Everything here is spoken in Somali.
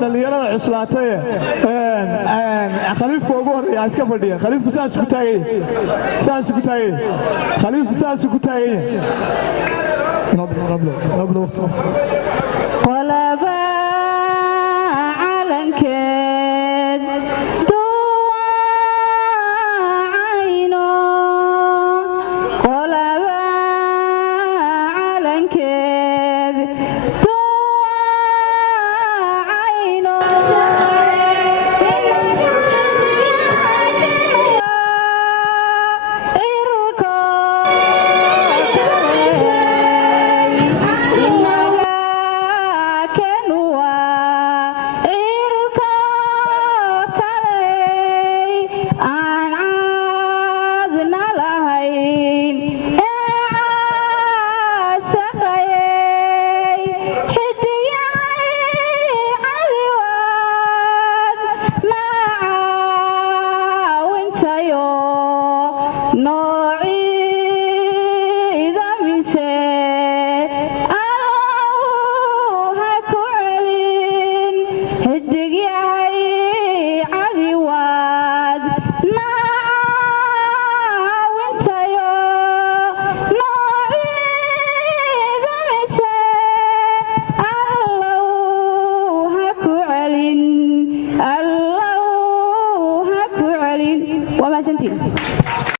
dhalinyarada cuslaatay khaliifka ugu horeeya iska fadhiya khaliifku saas ku taagay khaliifku saas ku taagay قبل وقت